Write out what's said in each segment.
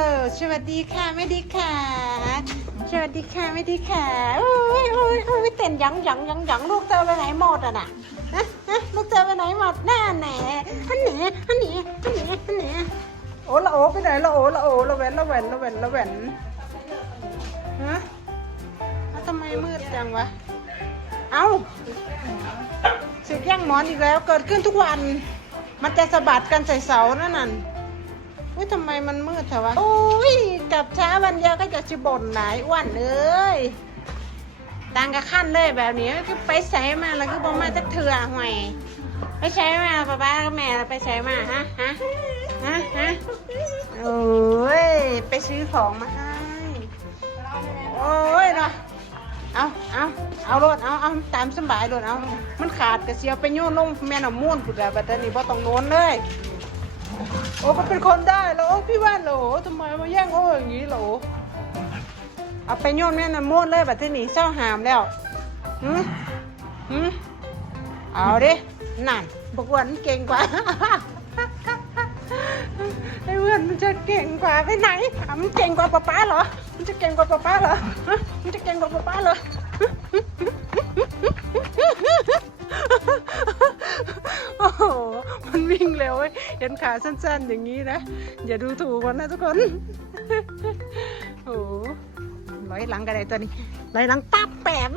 ลสวัสดีค่ะไม่ดีค่ะ สวัสดีค่ะไม่ดีค่ะโอ้ยโอ้ยโอ้ยเต้นหยังหยังหยังหยังลูกเธอไปไหนหมดอะน่ะฮะฮะลูกเธอไปไหนหมดหน้าแหน่ฮันเหน่ฮันเหน่ฮันเหน่ฮันเหนโอ้ละโอไปไหนละโอละโอ้ละแหวนละแหวนละแหวนละแหวนฮะแล้วทำไมมืดจังวะ เอ้าสึกย่งหมอนอีกแล้วเกิดขึ้นทุกวัน มันจะสะบัดกันใส่เสานั่นน่ะ อุ้ยทำไมมันมืดเถอะวะ โอ้ยกลับช้าวันเดียวก็จะชิบ่นไหนอ้วนเอ้ยตังกับขั้นเลยแบบนี้ก็ไปใส่มาแล้วก็บอกมาจะเถื่อห่วยไปใช้มาป้าป้ากับแม่ไปใช้มาฮะฮะฮะฮะโอ้ยไปซื้อของมาให้โอ้ยเนาะเอาเอาเอารถเอาเอาตามสบายรถเอา มันขาดกระเสียวไปโยนลงแม่น้ำมูลปุดอะบัดนี้บ่ต้องโน้นเลย โอ้ก็เป็นคนได้แล้วโอ้พี่ว่าโหลทำไมมาแย่งโอ้อย่างนี้โหลเอาไปโยนแม่น้ำมูลเลยแบัดนี้เศร้าหามแล้วหืมหืมเอาดินั่นบอกว่ามันเก่งกว่าไอ้เพื่อนมันจะเก่งกว่าไปไหนมันเก่งกว่าป๊าป๊าเหรอ มันจะเก่งกว่าป๊าป๊าเหรอ มันจะเก่งกว่าป๊าป๊าเหรอ เห็นขาสั้นๆ อย่างนี้นะ อย่าดูถูกมันนะทุกคน โอ้โหร้อยหลังกันเลยตัวนี้ร้อยหลังปั๊บแปบ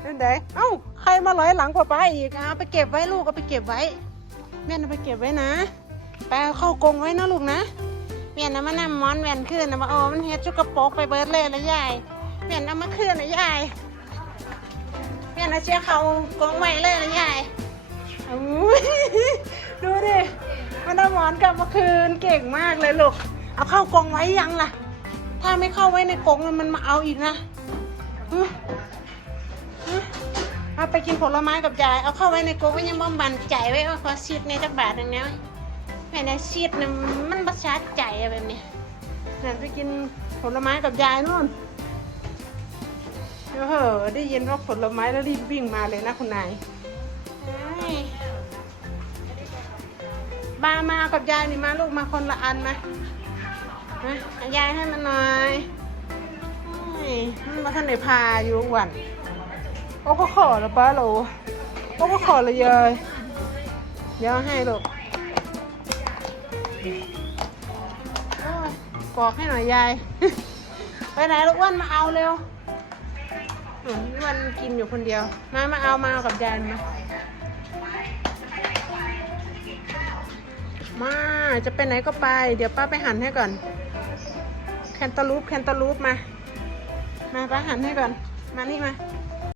เป็นไงเอ้า ใครมาร้อยหลังป๊าป๊าอีกอะเอาไปเก็บไว้ลูกเอาไปเก็บไว้ แม่นเอาไปเก็บไว้นะไปเอาเข้ากรงไว้นะลูกนะแม่นเอามานำหมอนแหวนขึ้นนะมาโอ้มันเฮ็ดชุกกระโปกไปเบิร์ดเลยละยายแม่นเอามาขึ้นนะยายแม่นเอาเชือกเขากรงไว้เลยละยาย อู้ยดูดิมันเอาหมอนกลับมาคืนเก่งมากเลยลูก เอาเข้ากรงไว้ยังล่ะ ถ้าไม่เข้าไว้ในกรงมันมาเอาอีกนะฮึฮึเอาไปกินผลไม้กับยายเอาเข้าไว้ในกรงไว้ยังบ่บันใจไว้ว่าขอซีดในจักบาทหนึงนะแม่ในซีดน่ะมันประชาใจอะแบบนี้เดินไปกินผลไม้กับยายนู่นโอ้โหได้ยินว่าผลไม้แล้วรีบวิ่งมาเลยนะคุณนาย บามากับยายนี่มาลูกมาคนละอันมามาเอายายให้มันหน่อยมันมาท่านไหนพาอยู่วันโอ้ก็ขอแล้วป้าโหลโอ้ก็ขอเลยยายเดี๋ยวให้ลูกกอกให้หน่อยยาย ไปไหนลูกอ้วนมาเอาเร็วอืมนี่วันกินอยู่คนเดียว มามาเอามาเอากับยายมา จะไปไหนก็ไป เดี๋ยวป้าไปหั่นให้ก่อน แคนตาลูปแคนตาลูปมา มาป้าหั่นให้ก่อน มานี่มา